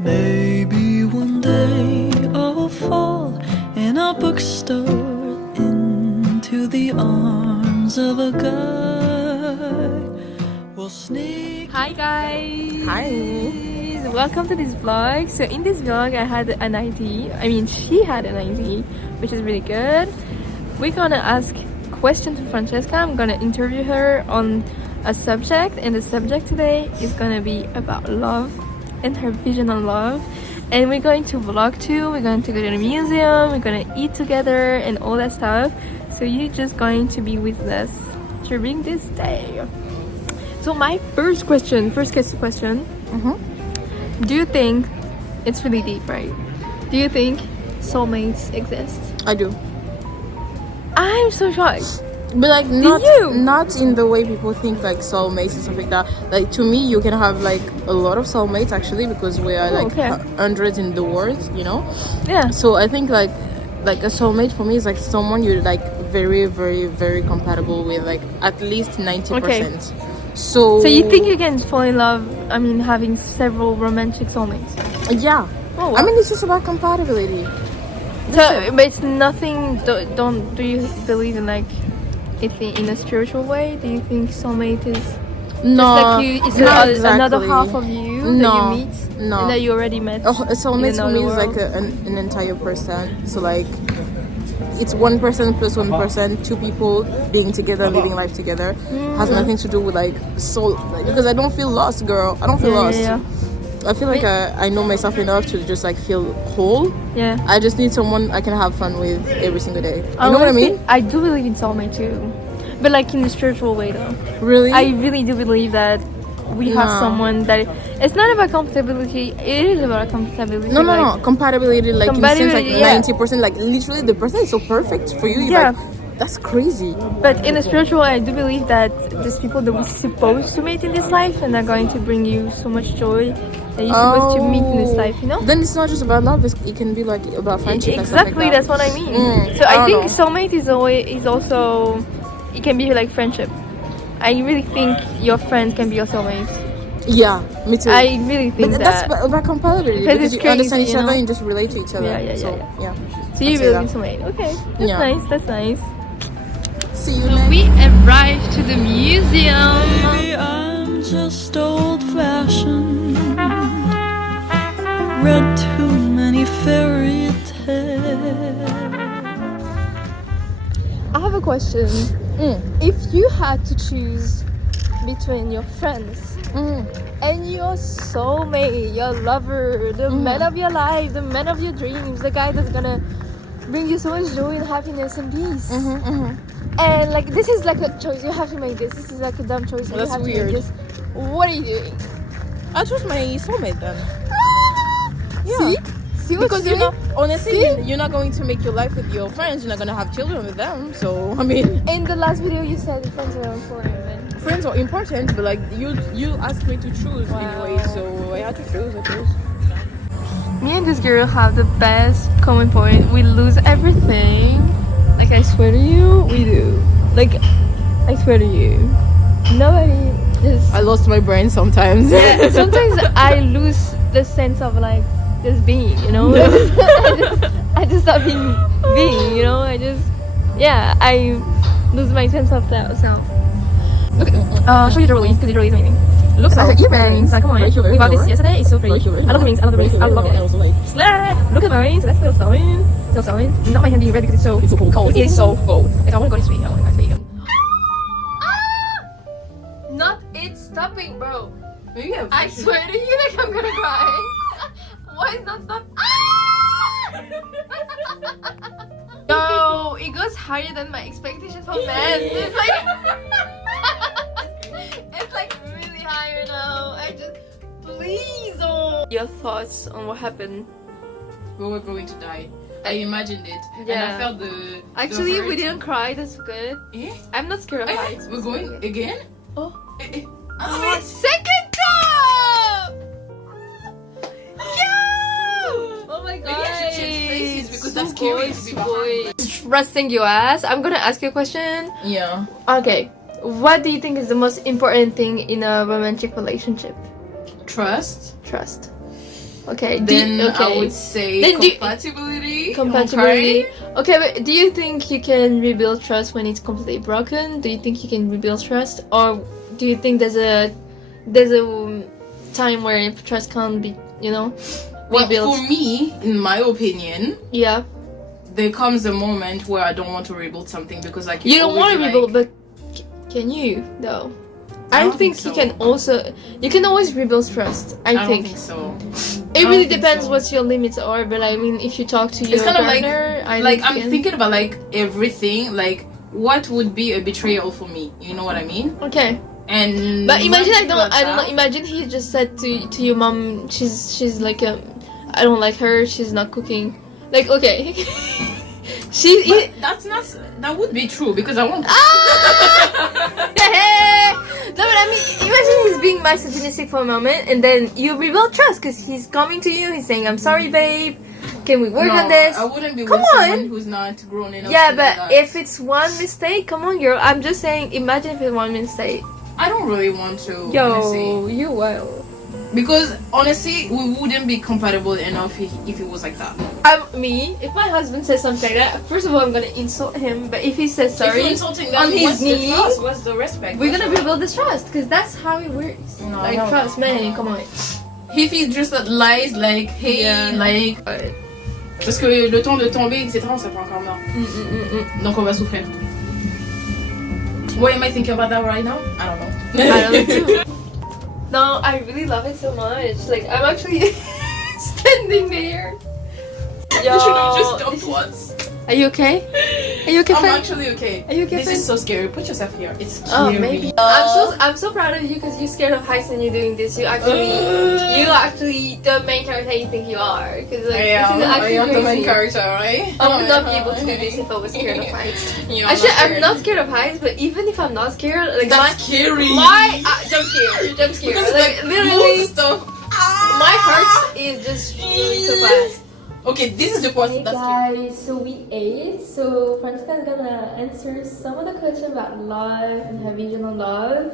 Maybe one day I'll fall in a bookstore into the arms of a guy. We'll sneak. Hi guys! Hi. Welcome to this vlog. So in this vlog I had an idea. She had an idea, which is really good. We're gonna ask questions to Francesca. I'm gonna interview her on a subject, and the subject today is gonna be about love and her vision on love. And we're going to vlog too. We're going to go to the museum. We're gonna eat together and all that stuff. So you're just going to be with us during this day. So my first question. Do you think, it's really deep, right? Do you think soulmates exist? I do. I'm so shocked. But like you? not in the way people think, like soulmates and stuff like that. Like to me, you can have like a lot of soulmates actually, because we are like hundreds in the world, you know. Yeah. So I think like a soulmate for me is like someone you're like very, very, very compatible with, like at least 90%. Okay. So So you think you can fall in love? Having several romantic soulmates. Yeah. Oh, wow. I mean, it's just about compatibility. So, but it's nothing. Do you believe in like it in a spiritual way? Do you think soulmate is No, just like you? It's not exactly. another half of you that you meet, no. and that you already met. A soulmate in for me is another like world? an entire person. So like, it's one person plus one person, two people being together, living life together. Has nothing to do with like soul. Like, because I don't feel lost, girl. I don't feel lost. Yeah. I feel like I know myself enough to just like feel whole. Yeah. I just need someone I can have fun with every single day. You know what I mean? I do believe in soulmate too, but like in the spiritual way though. Really? I really do believe that we have someone that it's not about compatibility. It is about compatibility. No. Compatibility, like in the sense like yeah. 90%, like literally the person is so perfect for you. Yeah. Like, that's crazy. But in the spiritual, I do believe that there's people that we're supposed to meet in this life, and they're going to bring you so much joy that you're supposed to meet in this life. You know. Then it's not just about love. It can be like about friendship. Exactly, and stuff like that. that's what I mean. So I think know. soulmate is also, it can be like friendship. I really think your friend can be your soulmate. Yeah, me too. I really think that's about compatibility, because you understand each other and just relate to each other. Yeah. So you really believe in soulmate? Okay, that's nice. That's nice. See you So next. we arrived to the museum. Maybe I'm just old-fashioned. Read too many fairy tales. I have a question. If you had to choose between your friends and your soulmate, your lover, the man of your life, the man of your dreams, the guy that's gonna bring you so much joy and happiness and peace, and like this is like a choice, you have to make this. This is like a dumb choice. Well, you that's have weird. To make this. What are you doing? I choose my soulmate then. Yeah. See what Because you're you're doing? not, honestly, you're not going to make your life with your friends. You're not gonna have children with them. So I mean, In the last video, you said friends are important. friends are important, but like you asked me to choose anyway, so I had to choose. I chose. Me and this girl have the best common point. We lose everything. Like, I swear to you, we do. Like, I swear to you. Nobody just... I lost my brain sometimes. Yeah, sometimes I lose the sense of, like, just being, you know? I just stop being, you know? I lose my sense of self. Okay, I'll show you the release, because it really is amazing. Looks like earrings. Like, come on, we bought this yesterday. It's so pretty. I love the rings. I love it. Look at my rings. That's still sewing. Not my hand being red because it's so cold. It is so cold. Like, I want to go this week. Not it stopping, bro. I swear to you, like I'm gonna cry. Why is not stop? No, it goes higher than my expectations for men. It's like. It's like really higher now. Please don't. Your thoughts on what happened? We were going to die. I imagined it, Yeah. and I felt the. Actually, the hurt. we didn't cry. That's good. Eh? I'm not scared of heights. We're going again? Oh. Oh, Second time! Yeah! Oh my god. Maybe I should change places because that's scary to be behind. Trusting your ass. I'm gonna ask you a question. Yeah. Okay. What do you think is the most important thing in a romantic relationship? Trust. Trust. Okay. Then okay. I would say Then compatibility. Compatibility. Okay. Okay, but do you think you can rebuild trust when it's completely broken? Do you think you can rebuild trust, or do you think there's a time where trust can't be, Well, rebuilt? for me, in my opinion, Yeah. there comes a moment where I don't want to rebuild something because like You don't want to rebuild, but can you though? I don't think think you so. can also. You can always rebuild trust. I don't think. think so. It I really don't think depends so. what your limits are, but I mean, if you talk to your It's kind of like partner, I like think I'm you can- thinking about like everything, like what would be a betrayal for me? You know what I mean? Okay. And But imagine when I don't know. Imagine he just said to your mom, she's like I don't like her. She's not cooking. Like okay, But that would be true because I want. No, but I mean, imagine he's being misogynistic for a moment, and then you rebuild trust because he's coming to you. He's saying, "I'm sorry, babe. Can we work on this?" I wouldn't be Come with on. someone who's not grown enough. Yeah, to do but that. if it's one mistake, come on, girl. I'm just saying. Imagine if it's one mistake. I don't really want to. Yo, honestly. you will. Because honestly, we wouldn't be compatible enough if it was like that. Me, if my husband says something like that, first of all, I'm gonna insult him. But if he says If sorry you're insulting on them, his what's the knee, trust? What's the respect? we're gonna rebuild this trust because that's how it works. No, like no, trust, no, man. no. Come on. If he just lies like, hey, Yeah. like. Parce que le temps de tomber, etc., on sait pas encore non. Donc on va souffrir. Why am I thinking about that right now? I don't know. I don't know too. No, I really love it so much. Like I'm actually standing there. Yo, You should have just stopped once. Are you okay? Are you okay, I'm friend? actually okay. Are you okay, This friend? is so scary. Put yourself here. It's Oh, scary. maybe. I'm so proud of you because you're scared of heights and you're doing this. You actually the main character you think you are. Because like this is actually I am the main crazy. character, right? I would not be able to do this if I was scared of heights. Yeah, Actually, I'm not scared of heights, but even if I'm not scared, like That's scary. jump scare, Because like like literally, most stuff. my heart is just going so fast. Okay, this is the part Hey that's scary. guys, so we ate. So Francesca is gonna answer some of the questions about love and her vision on love.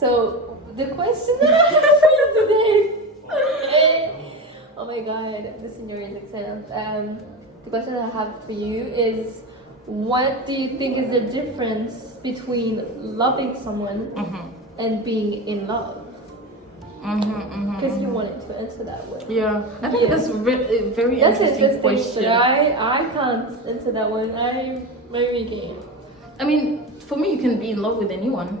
So the question that I have for you today. Oh my god, the senior is excellent. The question that I have for you is, what do you think is the difference between loving someone and being in love? Because you wanted to answer that one. Yeah, I think that's a very That's interesting interesting, question. but I can't answer that one. I'm very game. I mean, for me, you can be in love with anyone.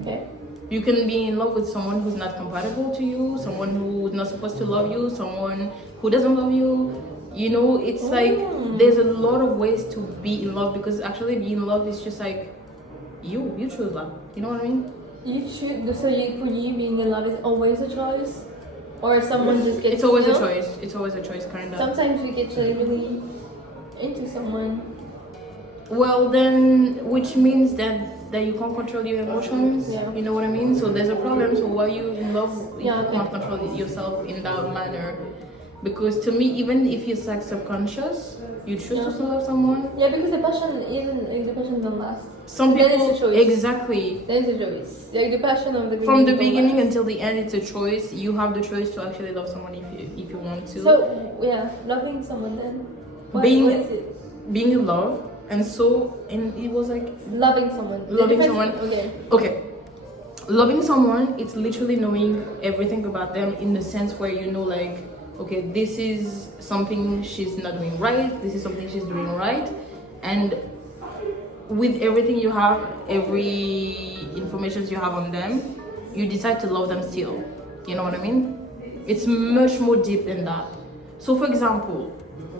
Okay. You can be in love with someone who's not compatible to you, someone who's not supposed to love you, someone who doesn't love you. You know, it's like there's a lot of ways to be in love because actually being in love is just like you choose love. You know what I mean? You choose. So for you, being in love is always a choice, or someone just gets. It's always a choice. It's always a choice, kind of. Sometimes we get really into someone. Well, then, which means that you can't control your emotions. Yeah. You know what I mean? So there's a problem. So why are you in love? Yeah, You can't control yourself in that manner. Because to me, even if it's like subconscious, you choose to love someone. Yeah, because the passion don't last. Some That people is a choice. Exactly. That is a choice. Like the passion of the From the don't beginning last. until the end, it's a choice. You have the choice to actually love someone if you want to. So yeah, loving someone then. What is it? Being in love, and it was like Loving someone. The Loving difference- someone. Okay. Loving someone, it's literally knowing everything about them in the sense where you know, like, okay, this is something she's not doing right, this is something she's doing right, and with everything you have, every information you have on them, you decide to love them still. You know what I mean? It's much more deep than that. So for example,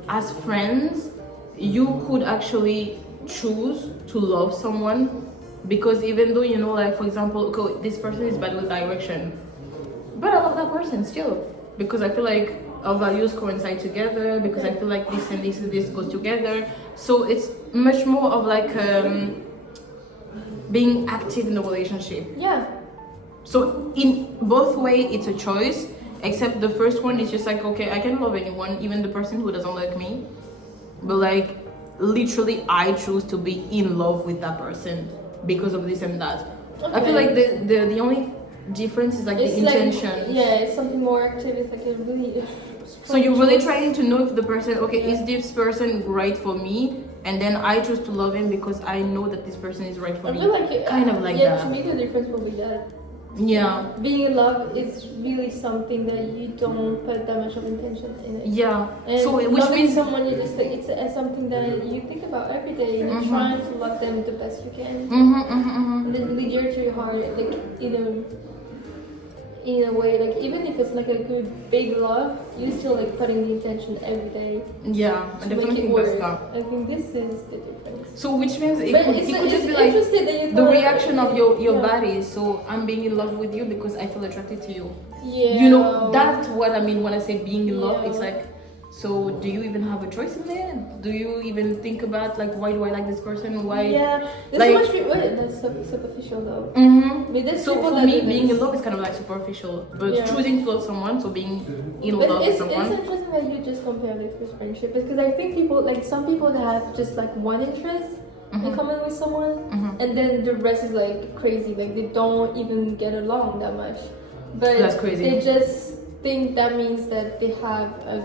as friends, you could actually choose to love someone because even though, you know, like, for example, okay, this person is bad with direction, but I love that person still because I feel like our values coincide together, because I feel like this and this and this goes together. So it's much more of like being active in the relationship. Yeah. So in both way, it's a choice, except the first one is just like, okay, I can love anyone, even the person who doesn't like me, but like literally I choose to be in love with that person because of this and that. I feel like the only difference is like It's the intention. it's something more active. It's like a really. So you're really trying to know if the person, okay, is this person right for me? And then I choose to love him because I know that this person is right for I me. feel like Kind of like yeah, that. to me the difference will be that Yeah. being in love is really something that you don't put that much of intention in it. Yeah. And So which loving means someone, you just like it's something that you think about every day, and you're trying to love them the best you can, and then lead dear to your heart, like in a way, like even if it's like a good big love, you still like putting the intention every day. yeah, I to definitely make it think that's work. that. I think this is the difference. So which means it But could, it's, it could it's just be like interesting that you the thought- reaction of your yeah. body. So I'm being in love with you because I feel attracted to you. Yeah. You know, that's what I mean when I say being in love. It's Yeah. like, so do you even have a choice in there? Do you even think about like, why do I like this person? Why? Yeah. There's like- so much people. Wait, that's so superficial though. Mm-hmm. I mean, there's So people for that me, do being in this. love is kind of like superficial, but Yeah. choosing to love someone, so being in But love with it's someone. interesting that you just compare this with friendship, because I think people, like some people that have just like one interest in common with someone, and then the rest is like crazy, like they don't even get along that much. But That's crazy. they just think that means that they have a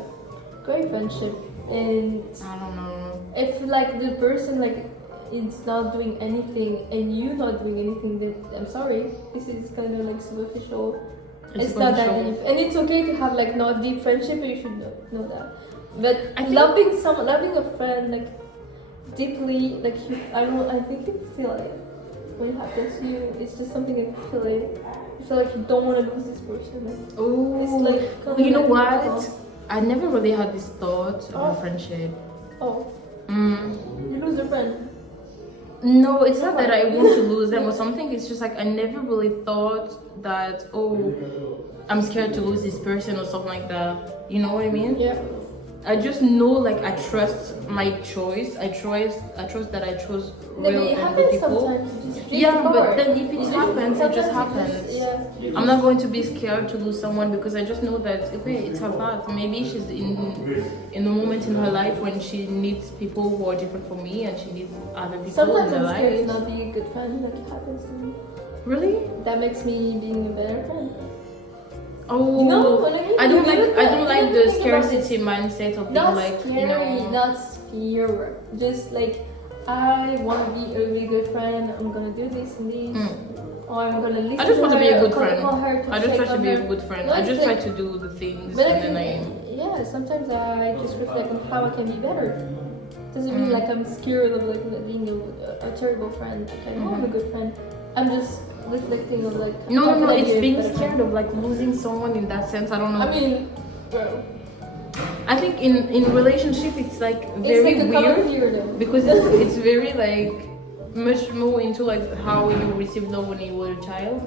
great friendship, and I don't know. if like the person like is not doing anything and you not doing anything, then I'm sorry, this is kind of like superficial. It's not that superficial. deep, and it's okay to have like not deep friendship, but you should know that. But I think- loving a friend like deeply, like I think you feel it when it happens to you. It's just something that you feel it. You feel like you don't want to lose this person. Like, Oh, it's like kind of you know like- what? I never really had this thought about friendship. Oh, Mm. you lose a friend. No, it's not that I want to lose them or something. It's just like I never really thought that, oh, I'm scared to lose this person or something like that. You know what I mean? Yeah. I just know, like, I trust my choice. I trust that I chose No, real but it and good happens people. sometimes. You just drift Yeah, but apart. then if it You happens, it just sometimes happens. yeah. I'm not going to be scared to lose someone because I just know that, okay, it's her path. Maybe she's in a moment in her life when she needs people who are different from me, and she needs other people Sometimes in her I'm scared to life. not be a good friend, like it happens to me. Really? That makes me being a better friend. Oh, You know what I mean? I don't You like. I don't like you the think about scarcity mindset of being Not like, scary, you know. not fear. Just like I want to be a really good friend. I'm gonna do this and this, or I'm gonna listen. I just want to be a good call friend. her I just check try to on be a her. good friend. No, I it's just try like- to do the things, But and then yeah, sometimes I just reflect on how I can be better. Doesn't mean like I'm scared of like being a terrible friend. Like I know I'm a good friend. I'm just reflecting on like. No, it's being being scared of like losing someone in that sense. I don't know. I mean, bro, I think in relationship it's like it's very like a common weird fear though. because it's very like much more into like how you receive love when you were a child,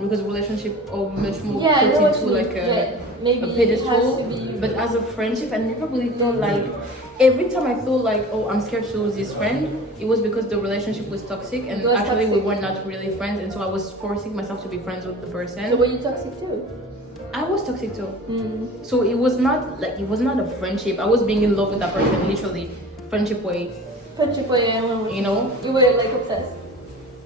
because relationship are much more Yeah, I know put what into you mean. like Yeah, maybe a it pedestal. has to be. But as a friendship, I never really thought like. Every time I thought like, oh, I'm scared to lose this friend, it was because the relationship was toxic, and It was actually we toxic. were not really friends, and so I was forcing myself to be friends with the person. So were you toxic too? I was toxic too. So it was not a friendship. I was being in love with that person, literally, friendship way. Friendship way, You know, you were like obsessed.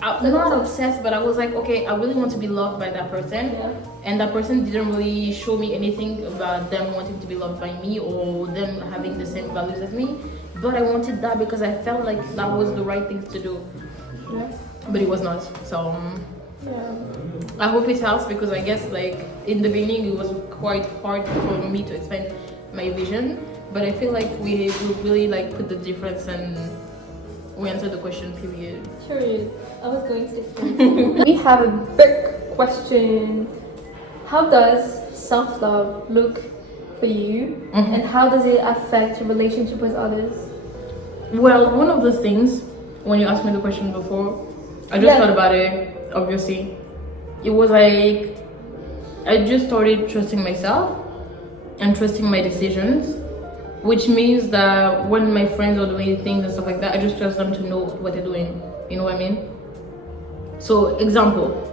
I'm not obsessed, but I was like, okay, I really want to be loved by that person. Yeah. And that person didn't really show me anything about them wanting to be loved by me or them having the same values as me. But I wanted that because I felt like that was the right thing to do. Yeah. But it was not. So Yeah. I hope it helps, because I guess like in the beginning it was quite hard for me to explain my vision. But I feel like we really like put the difference and we answered the question period. Period. I was going to. We have a big question. How does self-love look for you, and how does it affect your relationship with others? Well, one of the things, when you asked me the question before, I just thought about it, obviously. It was like, I just started trusting myself and trusting my decisions, which means that when my friends are doing things and stuff like that, I just trust them to know what they're doing. You know what I mean? So, example,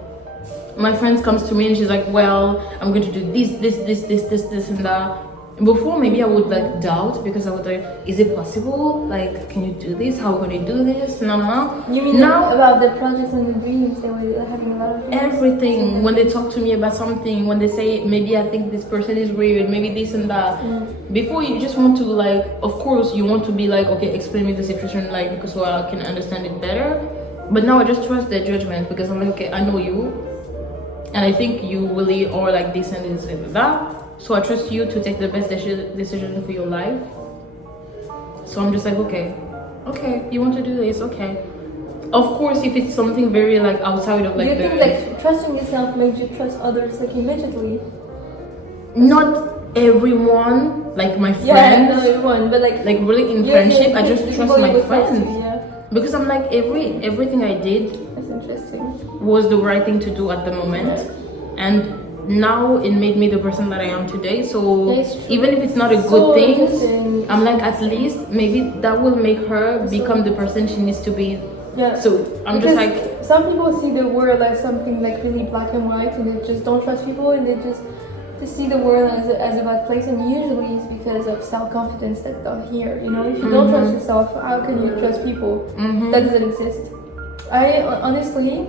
my friend comes to me and she's like, well, I'm going to do this, and that. before maybe I would like doubt, because I would like, is it possible? Like, can you do this? How can you do this? No. You mean now about the projects and the dreams? They were having a lot of dreams? everything. When they talk to me about something, when they say maybe I think this person is weird, maybe this and that. Before, you just want to like, of course you want to be like, okay, explain me the situation, like, because so I can understand it better. But now I just trust their judgment, because I'm like, okay, I know you, and I think you really are like this and this and that. So I trust you to take the best decision for your life. So I'm just like, okay, you want to do this, okay. Of course, if it's something very like outside of like do you think like trusting yourself makes you trust others like immediately? not everyone, like my Yeah, friends, not everyone, but like really in yeah, friendship, yeah, I just the trust people my you would trust friends. you, yeah. Because I'm like, everything I did That's interesting. was the right thing to do at the moment, and now it made me the person that I am today. So Yeah, it's true. even if it's not a good So thing, interesting. I'm like, at least maybe that will make her become the person she needs to be. Yeah. So I'm Because just like, some people see the world as something like really black and white, and they just don't trust people, and they just see the world as a bad place. And usually it's because of self-confidence that's not here. You know, if you don't trust yourself, how can you trust people? That doesn't exist. I honestly,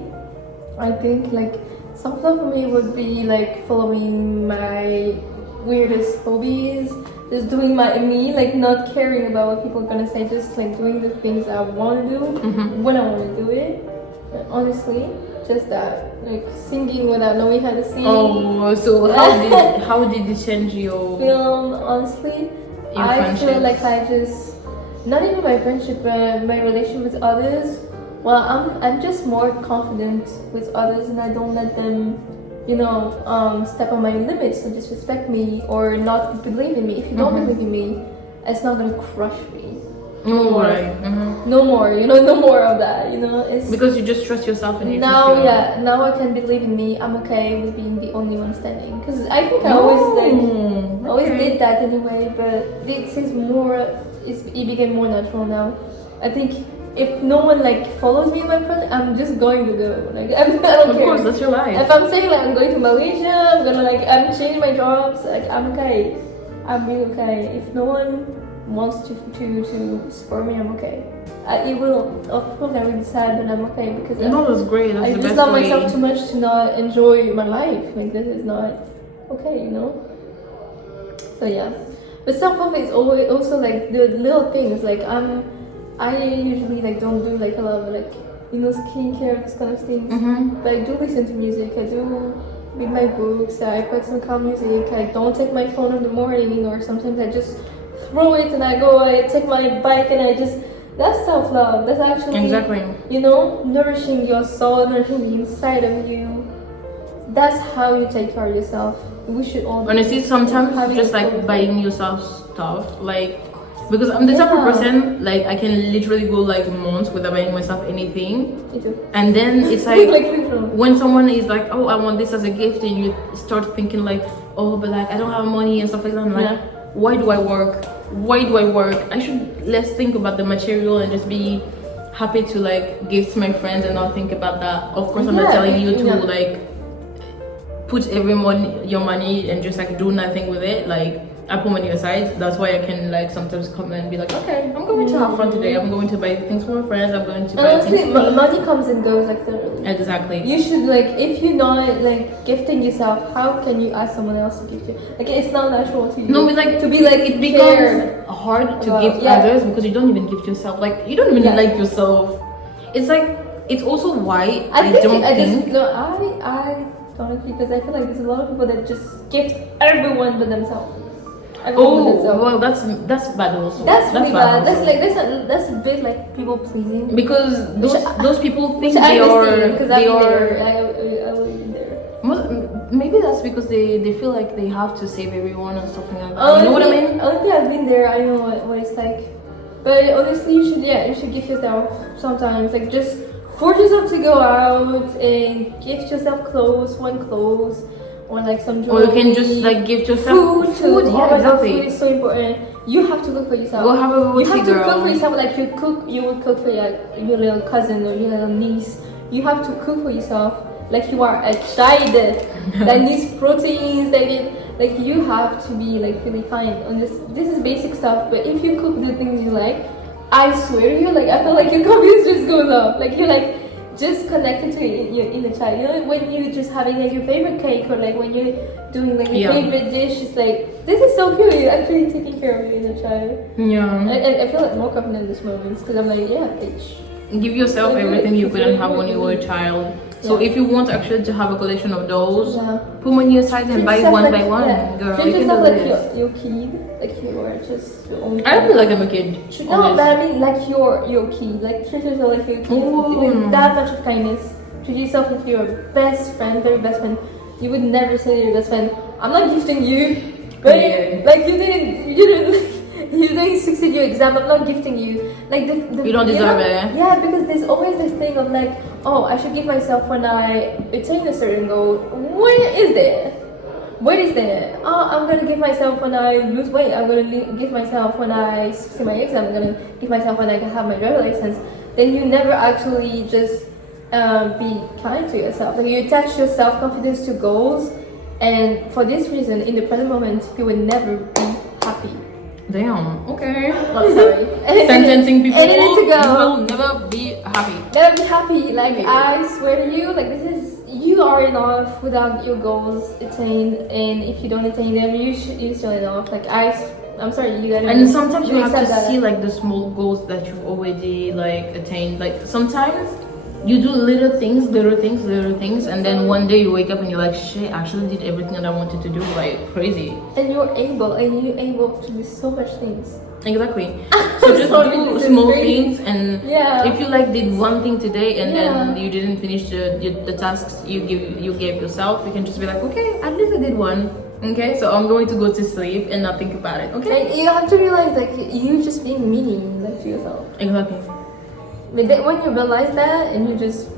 I think like self-love for me would be like following my weirdest hobbies, just doing me, like not caring about what people are gonna say, just like doing the things I want to do when I want to do it. And honestly, just that, like singing without knowing how to sing. oh, so how did it change your Honestly, Your I feel friendships? like I just, not even my friendship, but my relationship with others. Well, I'm just more confident with others, and I don't let them, you know, step on my limits or disrespect me or not believe in me. If you don't believe in me, it's not gonna crush me. right? No more, you know, no more of that, you know. It's Because you just trust yourself and you now, trust your... yeah, now I can believe in me. I'm okay with being the only one standing. Because I think I always did that anyway, but it seems more, it became more natural now. I think if no one like follows me in my project, I'm just going to do it. Like, I don't Of care. course, that's your life. If I'm saying like I'm going to Malaysia, I'm changing my jobs, like I'm okay. I'm really okay. If no one wants to support me, I'm okay. It will, of course, I will be sad, but I'm okay because No, that's great. That's I the just best love way. myself too much to not enjoy my life. Like this is not okay, you know. So yeah, but self-love is always also like the little things. Like I usually like don't do like a lot of like, you know, skincare, this kind of things. But I do listen to music. I do read my books. I put some calm music. I don't take my phone in the morning, or sometimes I just throw it and I take my bike and I just. That's self-love. That's actually, Exactly. you know, nourishing your soul, nourishing the inside of you. That's how you take care of yourself. We should all. Honestly, sometimes having just a like goal. buying yourself stuff, like, because I'm the type of Yeah. person, like, I can literally go like months without buying myself anything, Me too. and then it's like literal. when someone is like, oh, I want this as a gift, and you start thinking like, oh, but like I don't have money and stuff like that. I'm like, Yeah. why do I work? Why do I work? I should less think about the material and just be happy to like give to my friends and not think about that. Of course, I'm not Yeah, telling you to yeah. like put your money and just like do nothing with it. Like, I put money aside. That's why I can like sometimes come and be like, okay, I'm going to have fun today. I'm going to buy things for my friends. I'm going to buy Honestly, things for me. money comes and goes like literally. Exactly. You should like, if you're not like gifting yourself, how can you ask someone else to gift you? Like it's not natural to you. No, but like to be like it cared. becomes hard to Well, give yeah. others because you don't even gift yourself. Like, you don't even Yeah. like yourself. It's like, it's also why I don't think. I don't agree, because I feel like there's a lot of people that just gift everyone but themselves. Oh, well, that's bad also. That's really bad. also. That's a bit like people pleasing. Because those people think Which I they are understand, because I've they been are. there. I would been there. Maybe that's because they feel like they have to save everyone and something like that. You know what I mean? Honestly, I've been there. I know what it's like. But honestly, you should give yourself sometimes, like just force yourself to go out and gift yourself clothes, or like some jewelry. Or you can just like give yourself food. food. Oh Yeah, my God, exactly. food is so important. You have to cook for yourself. Go have a You have to girl. cook for yourself. Like you would cook for your little cousin or your little niece. You have to cook for yourself like you are a child that needs proteins, Like you have to be like really kind on this. This is basic stuff, but if you cook the things you like, I swear to you, like I feel like your confidence just goes up. Like you're like just connected to your inner child. You know, when you're just having like your favorite cake or like when you're doing like your favorite dish, it's like this is so cute. You're actually taking care of your inner child. Yeah. I feel like more confident in this moments because I'm like, yeah, bitch. Give yourself everything you couldn't have when you were a child. So if you want actually to have a collection of those, put money aside and buy one by one, girl. Treat You can yourself do like this. your kid, like you are just your own. I don't feel like I'm a kid. No, but I mean like your kid. Like treat yourself like your kid with that much of kindness. Treat yourself like your best friend, very best friend. You would never say to your best friend, "I'm not gifting you." Right? Like you didn't succeed your exam. I'm not gifting you. Like you don't deserve it. Yeah, because there's always this thing of like, oh, I should give myself when I attain a certain goal. Where is there? Where is there? Oh, I'm gonna give myself when I lose weight. I'm gonna give myself when I succeed my exam. I'm gonna give myself when I can have my driver license. Then you never actually just be kind to yourself. Like you attach your self-confidence to goals, and for this reason, in the present moment, you will never be happy. Damn. Okay. Oh, sorry. Sentencing people. I needed to go. You will never be happy. Never be happy. Like I swear to you, like this is you are enough without your goals attained, and if you don't attain them, you're still enough. Like I'm sorry, you gotta. And sometimes you have to that. see like the small goals that you've already like attained. Like sometimes you do little things, and then one day you wake up and you're like, shit, I actually did everything that I wanted to do, like crazy. And you're able to do so much things. Exactly. So just do small things, and if you like did one thing today and then you didn't finish the tasks you gave yourself, you can just be like, okay, at least I did one. Okay, so I'm going to go to sleep and not think about it. Okay. Like, you have to realize like you just being meaning like to yourself. Exactly. But then when you realize that and you just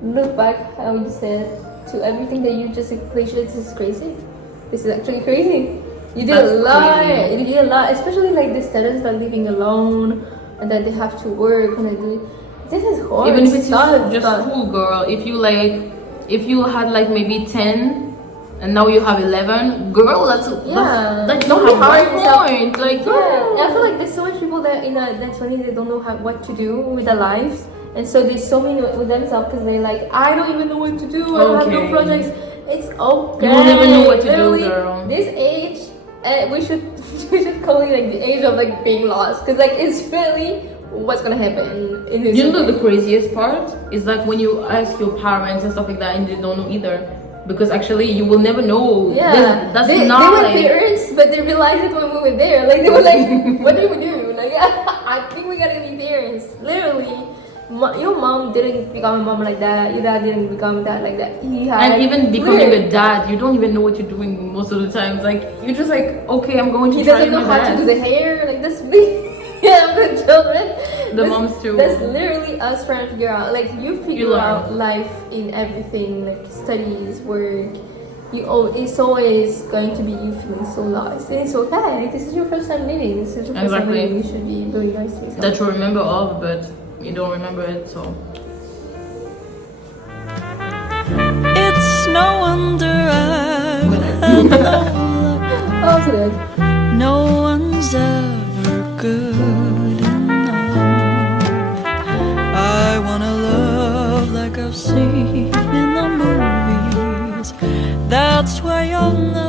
look back how you said to everything that you just accomplished, this is crazy. This is actually crazy. You did a lot. You did a lot, especially like the students that are living alone and that they have to work and they do. This is hard. Even if it's just school, girl. If you had like maybe 10 and now you have 11, girl, that's not a hard point. Like, girl. I feel like there's so much people that in their 20s they don't know what to do with their lives, and so they're so many with themselves because they're like, I don't even know what to do. I don't have no projects. It's okay. You will never know what to do, girl. This age, we should call it like the age of like being lost, because like it's really what's gonna happen in this. You know the craziest part is like when you ask your parents and stuff like that and they don't know either. Because actually you will never know. Yeah, they were parents, but they realized it when we were there. Like they were like, what do we do? Like I think we gotta be parents. Literally, your mom didn't become a mom like that. Your dad didn't become that like that. And even becoming a dad, you don't even know what you're doing most of the times. Like you're just like, okay, I'm going to. He doesn't know how to do the hair. Like this me. Yeah, the children. The moms too. That's literally us trying to figure out. Like you figure out life in everything, like studies, work. It's always going to be you feeling so lost. And it's okay. This is your first time living. This is your first time living. You should be really nice to yourself. That you remember of, but you don't remember it. So It's no wonder I've had no luck. Oh, so good. No one's ever good enough. I wanna love like I've seen in the movies. That's why you'll never